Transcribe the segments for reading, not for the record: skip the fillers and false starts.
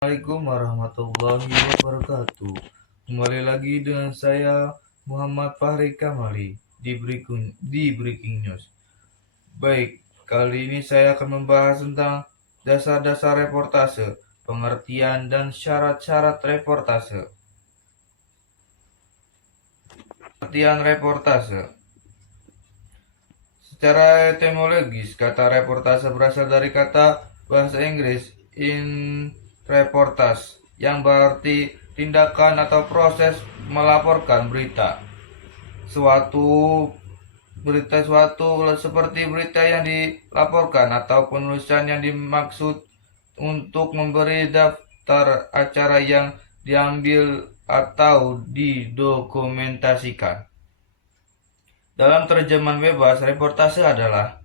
Assalamualaikum warahmatullahi wabarakatuh. Kembali lagi dengan saya Muhammad Fahri Kamali di Breaking News. Baik, kali ini saya akan membahas tentang dasar-dasar reportase, pengertian dan syarat-syarat reportase. Pengertian reportase. Secara etimologis, kata reportase berasal dari kata bahasa Inggris in reportage yang berarti tindakan atau proses melaporkan berita suatu seperti berita yang dilaporkan atau penulisan yang dimaksud untuk memberi daftar acara yang diambil atau didokumentasikan. Dalam terjemahan bebas, reportase adalah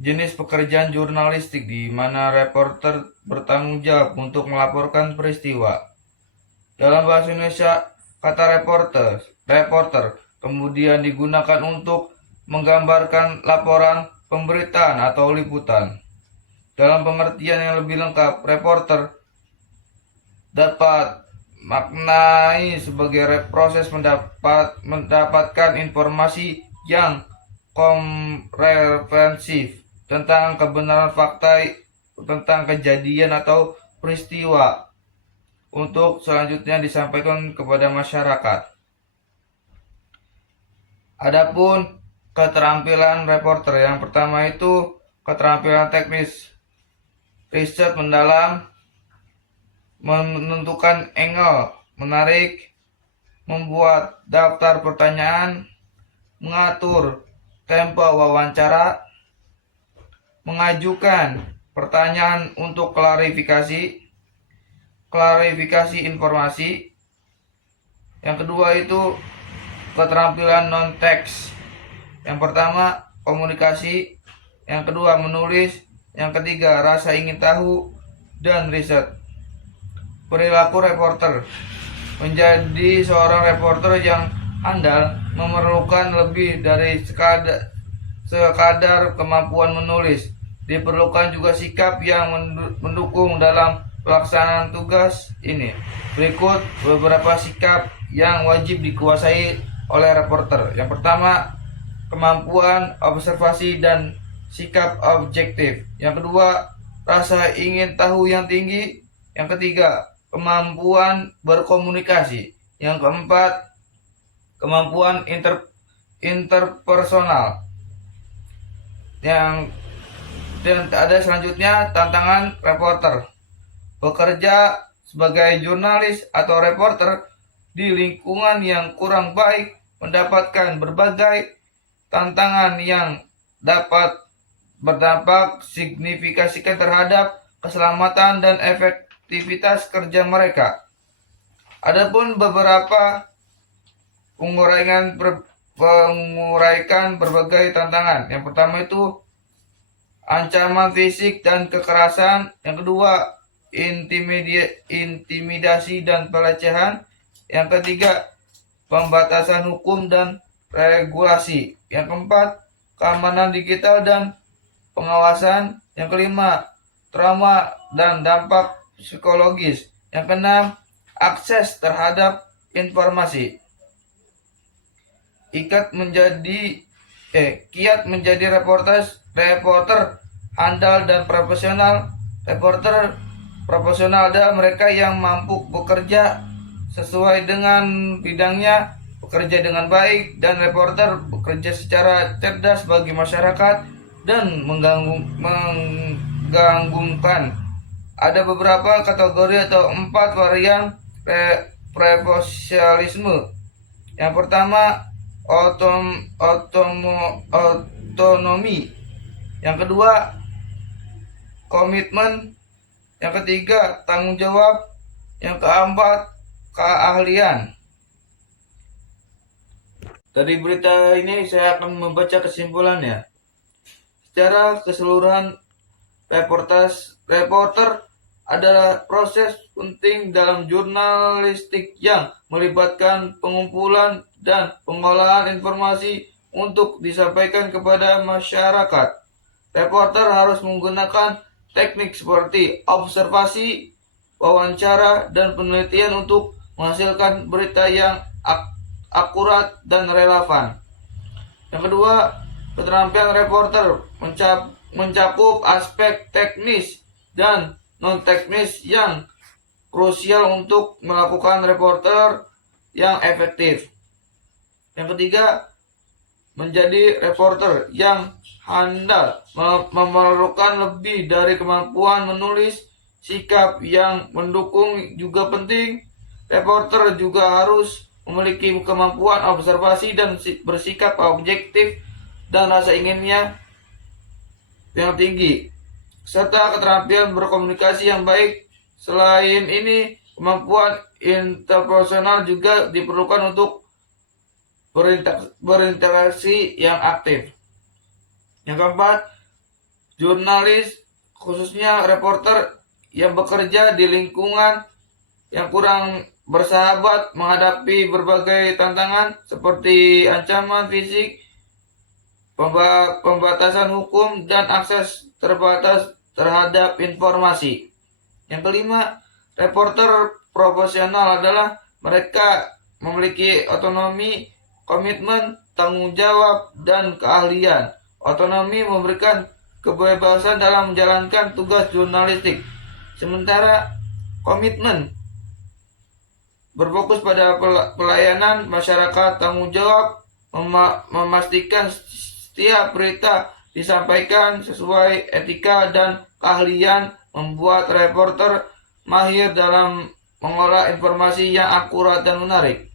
jenis pekerjaan jurnalistik di mana reporter bertanggung jawab untuk melaporkan peristiwa. Dalam bahasa Indonesia, kata reporter kemudian digunakan untuk menggambarkan laporan, pemberitaan atau liputan. Dalam pengertian yang lebih lengkap, reporter dapat maknai sebagai proses mendapatkan informasi yang komprehensif tentang kebenaran fakta tentang kejadian atau peristiwa untuk selanjutnya disampaikan kepada masyarakat. Adapun keterampilan reporter, yang pertama itu keterampilan teknis, riset mendalam, menentukan angle menarik, membuat daftar pertanyaan, mengatur tempo wawancara, mengajukan pertanyaan untuk klarifikasi informasi. Yang kedua itu keterampilan non-teks. Yang pertama komunikasi, yang kedua menulis, yang ketiga rasa ingin tahu dan riset. Perilaku reporter. Menjadi seorang reporter yang andal memerlukan lebih dari sekadar kemampuan menulis. Diperlukan juga sikap yang mendukung dalam pelaksanaan tugas ini. Berikut beberapa sikap yang wajib dikuasai oleh reporter. Yang pertama, kemampuan observasi dan sikap objektif. Yang kedua, rasa ingin tahu yang tinggi. Yang ketiga, kemampuan berkomunikasi. Yang keempat, kemampuan interpersonal. Dan ada selanjutnya tantangan reporter. Bekerja sebagai jurnalis atau reporter di lingkungan yang kurang baik mendapatkan berbagai tantangan yang dapat berdampak signifikan terhadap keselamatan dan efektivitas kerja mereka. Adapun beberapa menguraikan berbagai tantangan. Yang pertama itu ancaman fisik dan kekerasan. Yang kedua, intimidasi dan pelecehan. Yang ketiga, pembatasan hukum dan regulasi. Yang keempat, keamanan digital dan pengawasan. Yang kelima, trauma dan dampak psikologis. Yang keenam, akses terhadap informasi. Kiat menjadi reporter handal dan profesional. Reporter profesional adalah mereka yang mampu bekerja sesuai dengan bidangnya, bekerja dengan baik, dan reporter bekerja secara cerdas bagi masyarakat dan menggabungkan. Ada beberapa kategori atau 4 varian profesionalisme. Yang pertama, otonomi. Yang kedua, komitmen. Yang ketiga, tanggung jawab. Yang keempat, keahlian. Dari berita ini saya akan membaca kesimpulannya. Secara keseluruhan, reporter adalah proses penting dalam jurnalistik yang melibatkan pengumpulan dan pengolahan informasi untuk disampaikan kepada masyarakat. Reporter harus menggunakan teknik seperti observasi, wawancara, dan penelitian untuk menghasilkan berita yang akurat dan relevan. Yang kedua, keterampilan reporter mencakup aspek teknis dan non-teknis yang krusial untuk melakukan reporter yang efektif. Yang ketiga, menjadi reporter yang handal memerlukan lebih dari kemampuan menulis. Sikap yang mendukung juga penting. Reporter juga harus memiliki kemampuan observasi dan bersikap objektif dan rasa inginnya yang tinggi, serta keterampilan berkomunikasi yang baik. Selain ini, kemampuan interpersonal juga diperlukan untuk berinteraksi yang aktif. Yang keempat, jurnalis, khususnya reporter yang bekerja di lingkungan yang kurang bersahabat, menghadapi berbagai tantangan seperti ancaman fisik, pembatasan hukum, dan akses terbatas terhadap informasi. Yang kelima, reporter profesional adalah mereka memiliki otonomi, komitmen, tanggung jawab, dan keahlian. Otonomi memberikan kebebasan dalam menjalankan tugas jurnalistik, sementara komitmen berfokus pada pelayanan masyarakat. Tanggung jawab memastikan setiap berita disampaikan sesuai etika, dan keahlian membuat reporter mahir dalam mengolah informasi yang akurat dan menarik.